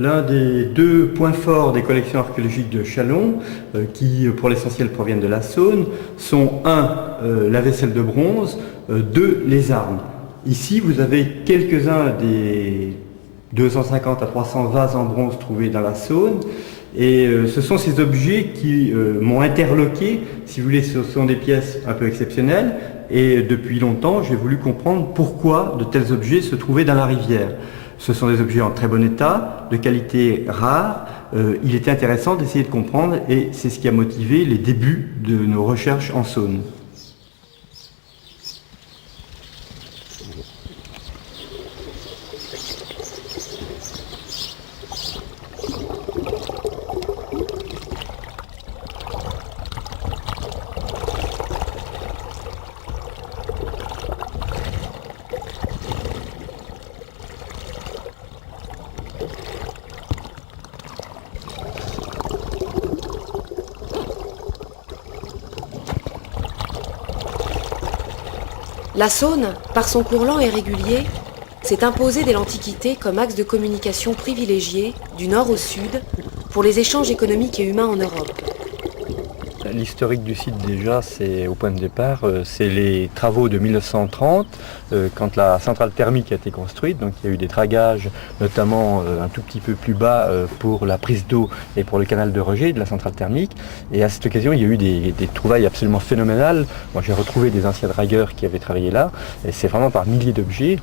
L'un des deux points forts des collections archéologiques de Châlons, qui pour l'essentiel proviennent de la Saône, sont la vaisselle de bronze, les armes. Ici, vous avez quelques-uns des 250 à 300 vases en bronze trouvés dans la Saône, et ce sont ces objets qui m'ont interloqué. Si vous voulez, ce sont des pièces un peu exceptionnelles, et depuis longtemps, j'ai voulu comprendre pourquoi de tels objets se trouvaient dans la rivière. Ce sont des objets en très bon état, de qualité rare. Il était intéressant d'essayer de comprendre, et c'est ce qui a motivé les débuts de nos recherches en Saône. La Saône, par son cours lent et régulier, s'est imposée dès l'Antiquité comme axe de communication privilégié du nord au sud pour les échanges économiques et humains en Europe. L'historique du site déjà, c'est au point de départ, c'est les travaux de 1930, quand la centrale thermique a été construite. Donc il y a eu des dragages, notamment un tout petit peu plus bas pour la prise d'eau et pour le canal de rejet de la centrale thermique. Et à cette occasion, il y a eu des trouvailles absolument phénoménales. Moi, j'ai retrouvé des anciens dragueurs qui avaient travaillé là, et c'est vraiment par milliers d'objets.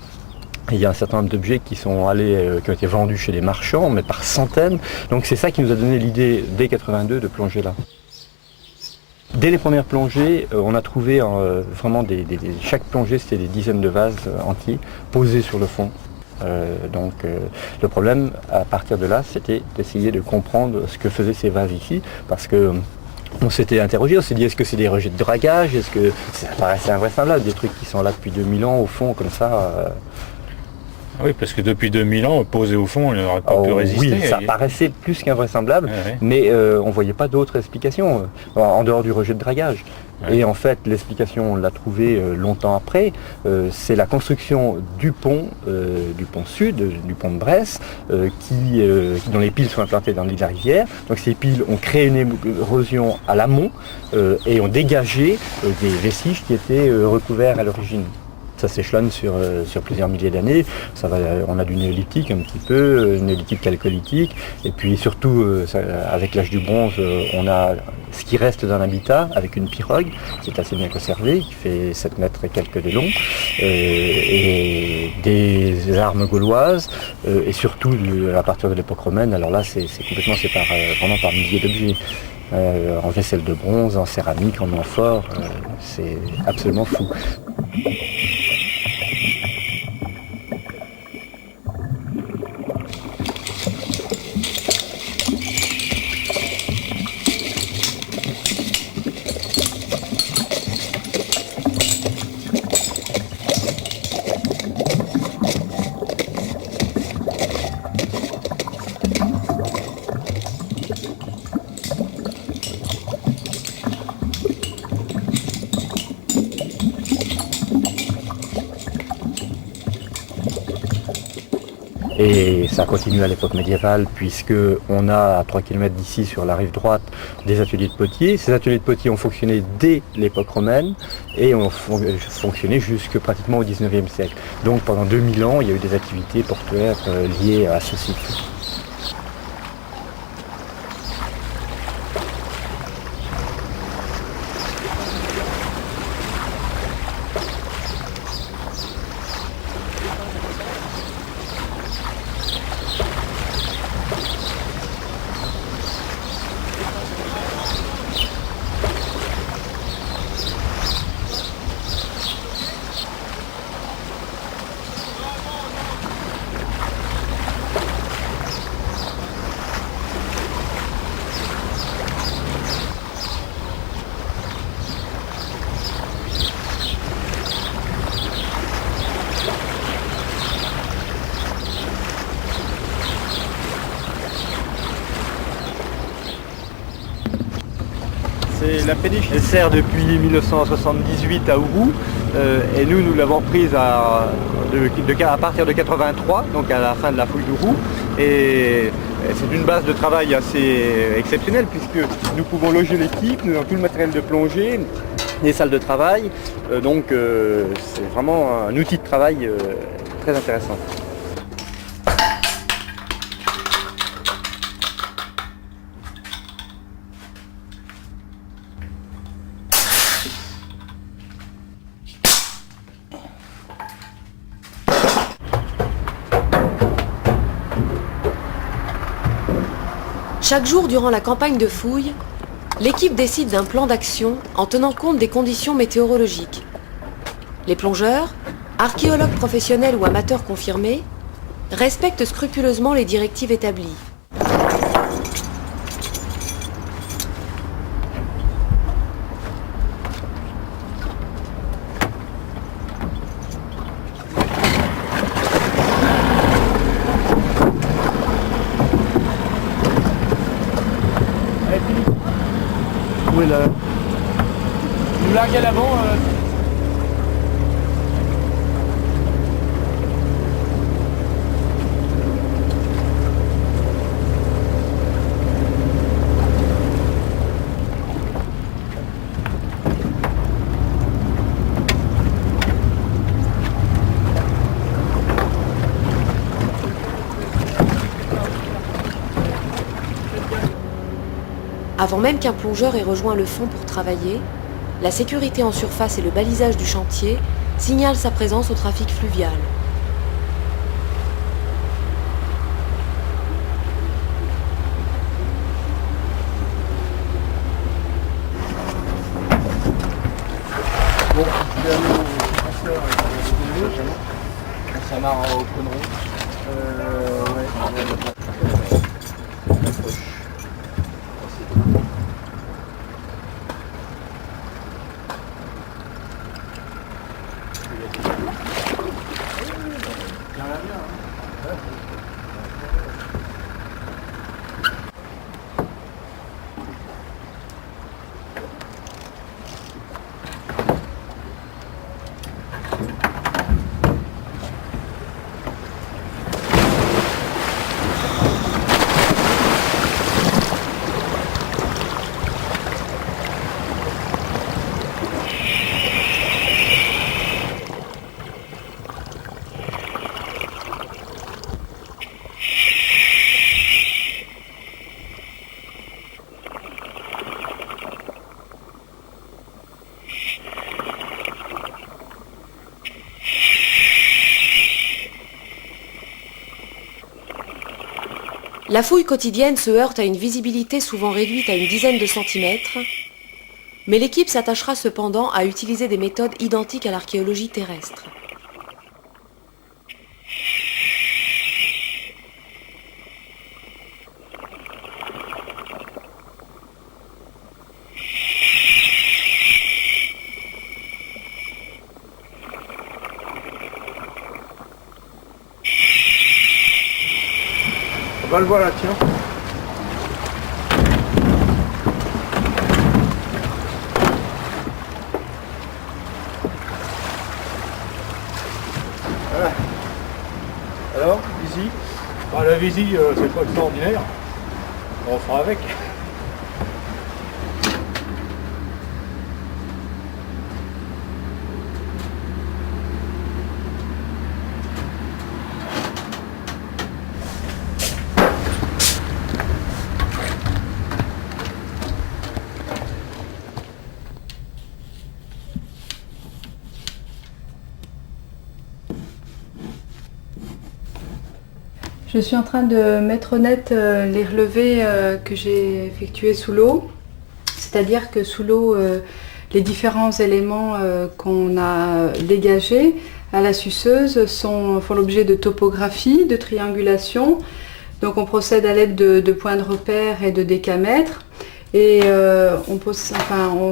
Il y a un certain nombre d'objets qui qui ont été vendus chez les marchands, mais par centaines. Donc c'est ça qui nous a donné l'idée, dès 82, de plonger là. Dès les premières plongées, on a trouvé vraiment chaque plongée, c'était des dizaines de vases entiers posés sur le fond. Le problème, à partir de là, c'était d'essayer de comprendre ce que faisaient ces vases ici, parce que on s'était interrogé, on s'est dit, est-ce que c'est des rejets de dragage? Est-ce que ça paraissait invraisemblable, des trucs qui sont là depuis 2000 ans, au fond, comme ça. Oui, parce que depuis 2000 ans, posé au fond, il n'aurait pas pu résister. Oui, ça paraissait plus qu'invraisemblable, mais on ne voyait pas d'autres explications, en dehors du rejet de dragage. Et en fait, l'explication, on l'a trouvée longtemps après, c'est la construction du pont sud, du pont de Bresse, dont les piles sont implantées dans l'île de la Rivière. Donc ces piles ont créé une érosion à l'amont et ont dégagé des vestiges qui étaient recouverts à l'origine. Ça s'échelonne sur plusieurs milliers d'années. On a du néolithique un petit peu, néolithique calcolithique, et puis surtout avec l'âge du bronze, on a ce qui reste d'un habitat avec une pirogue qui est assez bien conservée, qui fait 7 mètres et quelques de long, et des armes gauloises, et surtout à partir de l'époque romaine. Alors là, c'est vraiment par milliers d'objets. En vaisselle de bronze, en céramique, en amphore, c'est absolument fou. Et ça continue à l'époque médiévale, puisqu'on a à 3 km d'ici, sur la rive droite, des ateliers de potiers. Ces ateliers de potiers ont fonctionné dès l'époque romaine et ont fonctionné jusque pratiquement au 19e siècle. Donc pendant 2000 ans, il y a eu des activités portuaires liées à ce site. La péniche elle sert depuis 1978 à Ourou, et nous l'avons prise à partir de 83, donc à la fin de la fouille d'Ourou. Et C'est une base de travail assez exceptionnelle puisque nous pouvons loger l'équipe, nous avons tout le matériel de plongée, les salles de travail, donc c'est vraiment un outil de travail très intéressant. Chaque jour durant la campagne de fouilles, l'équipe décide d'un plan d'action en tenant compte des conditions météorologiques. Les plongeurs, archéologues professionnels ou amateurs confirmés, respectent scrupuleusement les directives établies. Où est le... Nous larguer à l'avant. Avant même qu'un plongeur ait rejoint le fond pour travailler, la sécurité en surface et le balisage du chantier signalent sa présence au trafic fluvial. Bon, je vais aller au passeur ça marre au Conneron. La fouille quotidienne se heurte à une visibilité souvent réduite à une dizaine de centimètres, mais l'équipe s'attachera cependant à utiliser des méthodes identiques à l'archéologie terrestre. On va le voir là, tiens. Voilà. Alors, Visi? La Visi, c'est pas extraordinaire. On fera avec. Je suis en train de mettre au net les relevés que j'ai effectués sous l'eau. C'est-à-dire que sous l'eau, les différents éléments qu'on a dégagés à la suceuse font l'objet de topographie, de triangulation. Donc on procède à l'aide de points de repère et de décamètres. Et on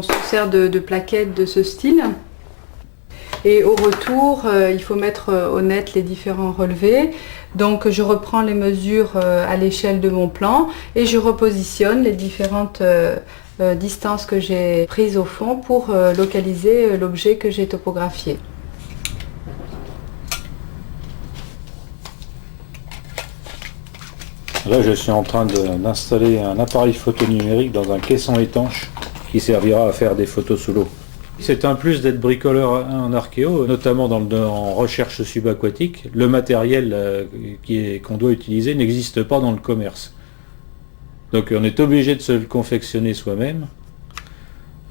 se sert de plaquettes de ce style. Et au retour, il faut mettre au net les différents relevés. Donc je reprends les mesures à l'échelle de mon plan et je repositionne les différentes distances que j'ai prises au fond pour localiser l'objet que j'ai topographié. Là, je suis en train d'installer un appareil photo numérique dans un caisson étanche qui servira à faire des photos sous l'eau. C'est un plus d'être bricoleur en archéo, notamment en recherche subaquatique. Le matériel qu'on doit utiliser n'existe pas dans le commerce. Donc on est obligé de se le confectionner soi-même,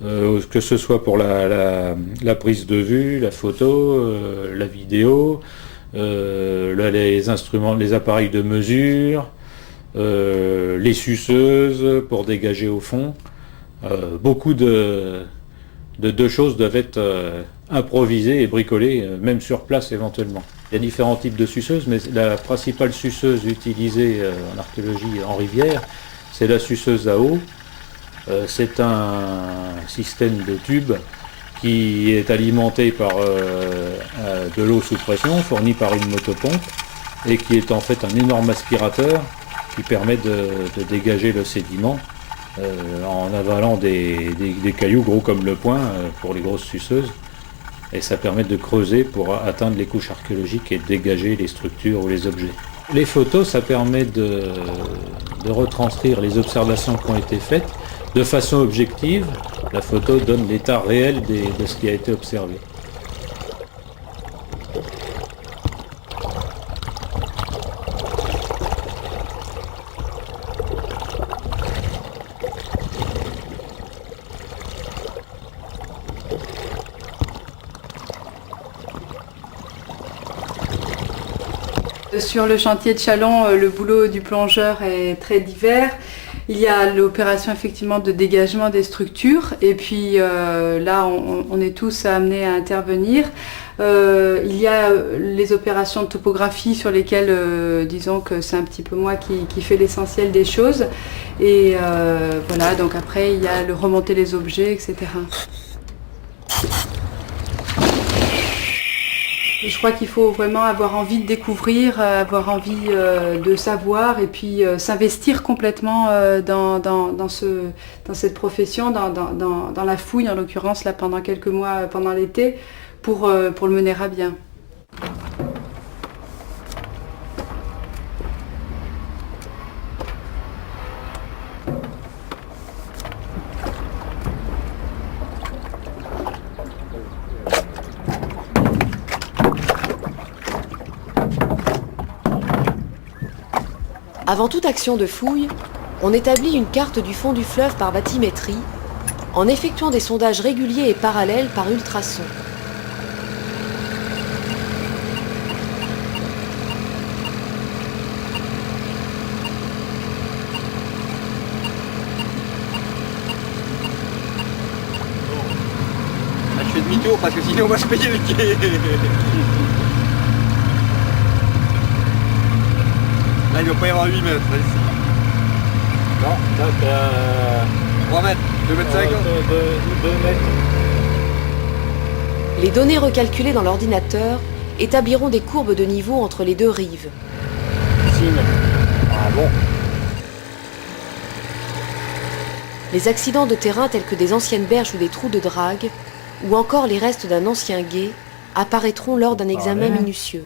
que ce soit pour la prise de vue, la photo, la vidéo, les instruments, les appareils de mesure, les suceuses pour dégager au fond. Beaucoup de choses doivent être improvisées et bricolées, même sur place éventuellement. Il y a différents types de suceuses, mais la principale suceuse utilisée en archéologie en rivière, c'est la suceuse à eau. C'est un système de tube qui est alimenté par de l'eau sous pression, fourni par une motopompe, et qui est en fait un énorme aspirateur qui permet de dégager le sédiment en avalant des cailloux gros comme le poing pour les grosses suceuses. Et ça permet de creuser pour atteindre les couches archéologiques et de dégager les structures ou les objets. Les photos, ça permet de retranscrire les observations qui ont été faites de façon objective. La photo donne l'état réel de ce qui a été observé. Sur le chantier de Châlons, le boulot du plongeur est très divers. Il y a l'opération effectivement de dégagement des structures et puis là on est tous amenés à intervenir. Il y a les opérations de topographie sur lesquelles disons que c'est un petit peu moi qui fais l'essentiel des choses. Et voilà, donc après il y a le remonter les objets, etc. Je crois qu'il faut vraiment avoir envie de découvrir, avoir envie de savoir et puis s'investir complètement dans cette profession, dans la fouille en l'occurrence là pendant quelques mois pendant l'été pour le mener à bien. Avant toute action de fouille, on établit une carte du fond du fleuve par bathymétrie, en effectuant des sondages réguliers et parallèles par ultrasons. Là, je fais demi-tour parce que sinon on va se payer le quai. Là, il ne doit pas y avoir 8 mètres, là, ici. Non, là, t'as... 3 mètres, 2 mètres 5. 2 mètres. Les données recalculées dans l'ordinateur établiront des courbes de niveau entre les deux rives. 6 mètres. Ah bon. Les accidents de terrain tels que des anciennes berges ou des trous de drague, ou encore les restes d'un ancien gué, apparaîtront lors d'un examen minutieux.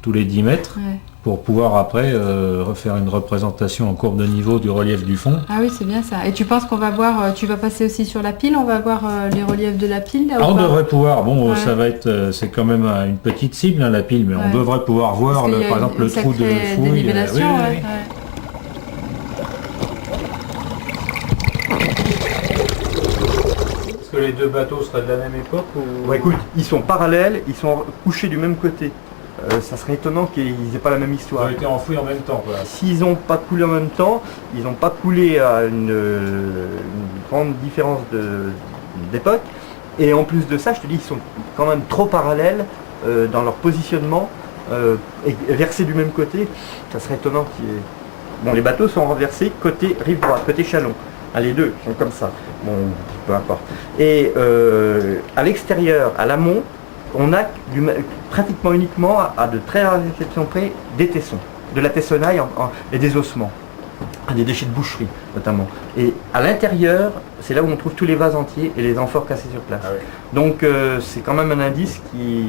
Tous les 10 mètres. Ouais. Pour pouvoir après refaire une représentation en courbe de niveau du relief du fond. Ah oui, c'est bien ça. Et tu penses qu'on va voir, tu vas passer aussi sur la pile, on va voir les reliefs de la pile là, On ou pas devrait pouvoir, bon Ouais. ça va être, c'est quand même une petite cible hein, la pile, mais Ouais. on devrait pouvoir voir Parce qu'il y a par exemple une le trou de sacrée fouille. dénivellation, oui, oui, ouais, oui. Est-ce que les deux bateaux seraient de la même époque ou... Bon, écoute, ils sont parallèles, ils sont couchés du même côté. Ça serait étonnant qu'ils n'aient pas la même Ils histoire. ont été enfouis en même temps quoi. S'ils n'ont pas coulé en même temps, ils n'ont pas coulé à une grande différence d'époque. Et en plus de ça, je te dis, ils sont quand même trop parallèles dans leur positionnement et versés du même côté. Ça serait étonnant qu'il y ait... Bon, les bateaux sont renversés côté rive droite, côté Châlons. Ah, les deux sont comme ça. Bon, peu importe. Et à l'extérieur, à l'amont, on a pratiquement uniquement, à de très rares exceptions près, des tessons, de la tessonnaille et des ossements, des déchets de boucherie notamment. Et à l'intérieur, c'est là où on trouve tous les vases entiers et les amphores cassés sur place. Ah oui. Donc c'est quand même un indice qui,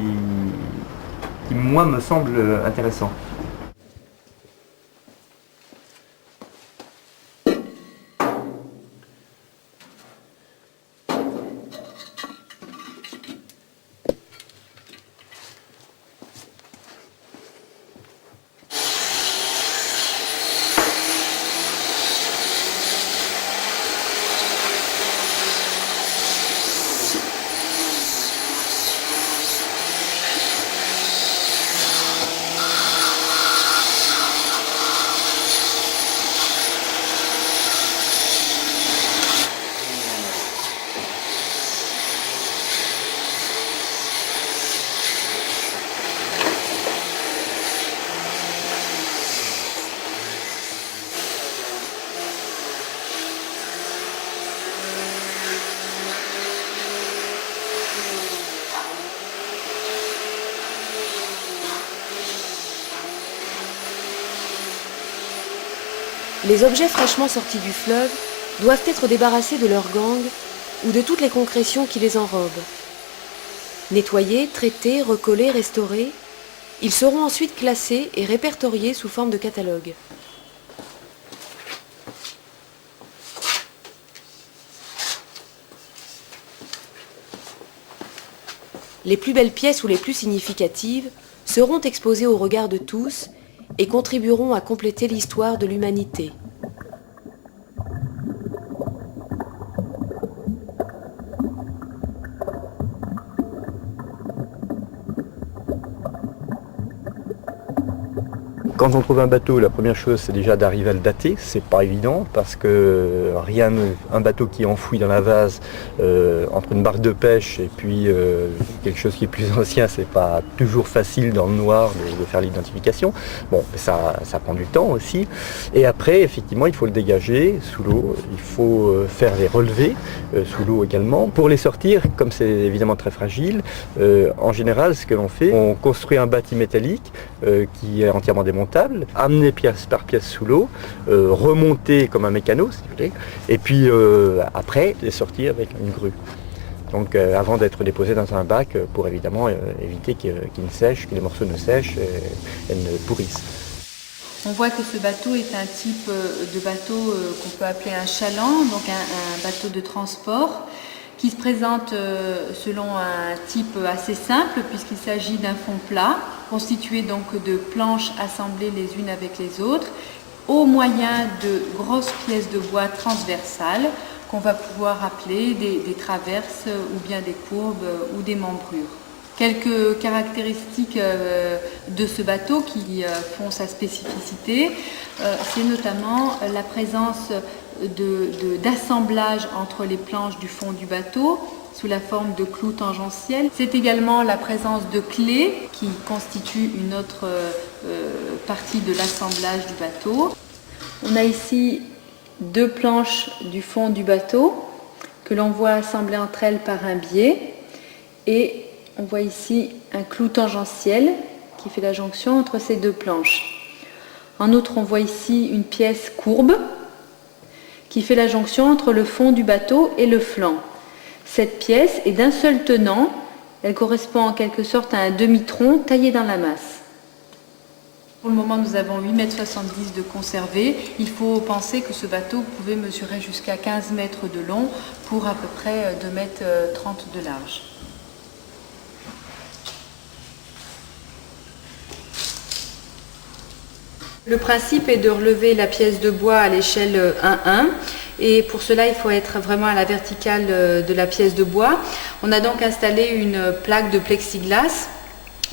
moi, me semble intéressant. Les objets fraîchement sortis du fleuve doivent être débarrassés de leur gang ou de toutes les concrétions qui les enrobent. Nettoyés, traités, recollés, restaurés, ils seront ensuite classés et répertoriés sous forme de catalogue. Les plus belles pièces ou les plus significatives seront exposées au regard de tous et contribueront à compléter l'histoire de l'humanité. Quand on trouve un bateau, la première chose c'est déjà d'arriver à le dater. C'est pas évident parce que un bateau qui est enfoui dans la vase entre une barque de pêche et puis quelque chose qui est plus ancien, c'est pas toujours facile dans le noir de faire l'identification. Bon, ça prend du temps aussi. Et après, effectivement, il faut le dégager sous l'eau. Il faut faire les relevés sous l'eau également. Pour les sortir, comme c'est évidemment très fragile, en général, ce que l'on fait, on construit un bâti métallique qui est entièrement démontable, amener pièce par pièce sous l'eau, remonter comme un mécano, si vous voulez, et puis après, les sortir avec une grue. Donc avant d'être déposé dans un bac pour évidemment éviter qu'il ne sèche, que les morceaux ne sèchent et ne pourrissent. On voit que ce bateau est un type de bateau qu'on peut appeler un chaland, donc un bateau de transport, qui se présente selon un type assez simple puisqu'il s'agit d'un fond plat constitué donc de planches assemblées les unes avec les autres au moyen de grosses pièces de bois transversales qu'on va pouvoir appeler des traverses ou bien des courbes ou des membrures. Quelques caractéristiques de ce bateau qui font sa spécificité, c'est notamment la présence d'assemblage entre les planches du fond du bateau sous la forme de clous tangentiels. C'est également la présence de clés qui constituent une autre partie de l'assemblage du bateau. On a ici deux planches du fond du bateau que l'on voit assemblées entre elles par un biais et on voit ici un clou tangentiel qui fait la jonction entre ces deux planches. En outre, on voit ici une pièce courbe qui fait la jonction entre le fond du bateau et le flanc. Cette pièce est d'un seul tenant, elle correspond en quelque sorte à un demi-tronc taillé dans la masse. Pour le moment, nous avons 8,70 m de conservé. Il faut penser que ce bateau pouvait mesurer jusqu'à 15 mètres de long pour à peu près 2,30 m de large. Le principe est de relever la pièce de bois à l'échelle 1-1 et pour cela il faut être vraiment à la verticale de la pièce de bois. On a donc installé une plaque de plexiglas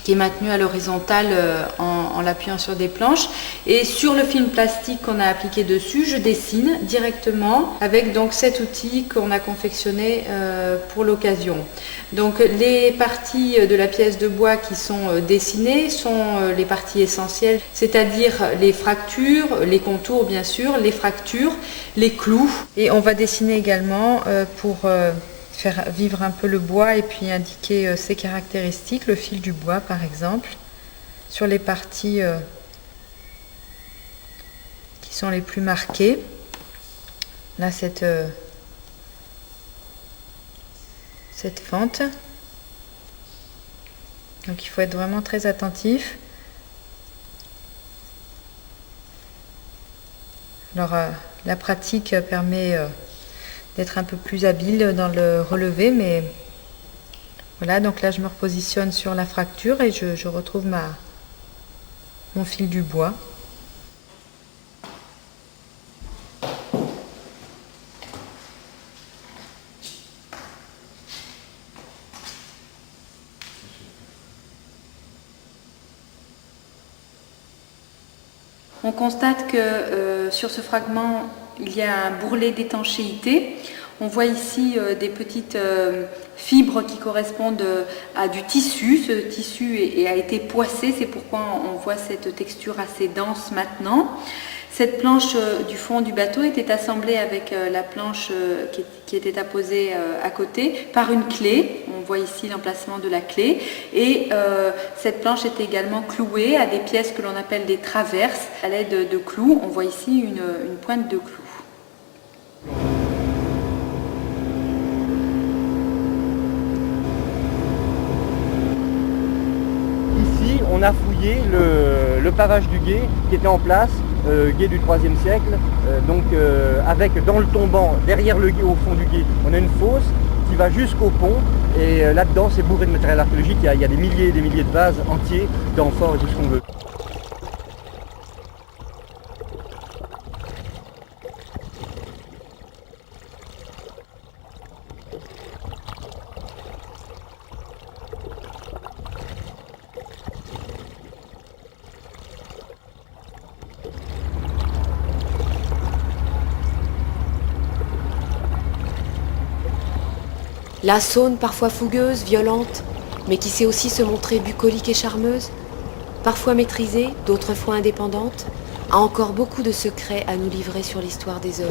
qui est maintenue à l'horizontale en l'appuyant sur des planches et sur le film plastique qu'on a appliqué dessus, je dessine directement avec donc cet outil qu'on a confectionné pour l'occasion. Donc les parties de la pièce de bois qui sont dessinées sont les parties essentielles, c'est-à-dire les fractures, les contours bien sûr, les fractures, les clous. Et on va dessiner également pour faire vivre un peu le bois et puis indiquer ses caractéristiques, le fil du bois par exemple, sur les parties qui sont les plus marquées. Là cette fente. Donc il faut être vraiment très attentif. Alors la pratique permet d'être un peu plus habile dans le relevé, mais voilà, donc là je me repositionne sur la fracture et je retrouve mon fil du bois. On constate que sur ce fragment, il y a un bourrelet d'étanchéité. On voit ici des petites fibres qui correspondent à du tissu. Ce tissu a été poissé, c'est pourquoi on voit cette texture assez dense maintenant. Cette planche du fond du bateau était assemblée avec la planche qui était apposée à côté par une clé. On voit ici l'emplacement de la clé. Et cette planche était également clouée à des pièces que l'on appelle des traverses à l'aide de clous. On voit ici une pointe de clous. Ici, on a fouillé le pavage du gué qui était en place, gué du IIIe siècle, avec dans le tombant, derrière le gué, au fond du gué, on a une fosse qui va jusqu'au pont et là-dedans c'est bourré de matériel archéologique, il y a des milliers et des milliers de vases entiers, d'amphores et tout ce qu'on veut. La Saône, parfois fougueuse, violente, mais qui sait aussi se montrer bucolique et charmeuse, parfois maîtrisée, d'autres fois indépendante, a encore beaucoup de secrets à nous livrer sur l'histoire des hommes.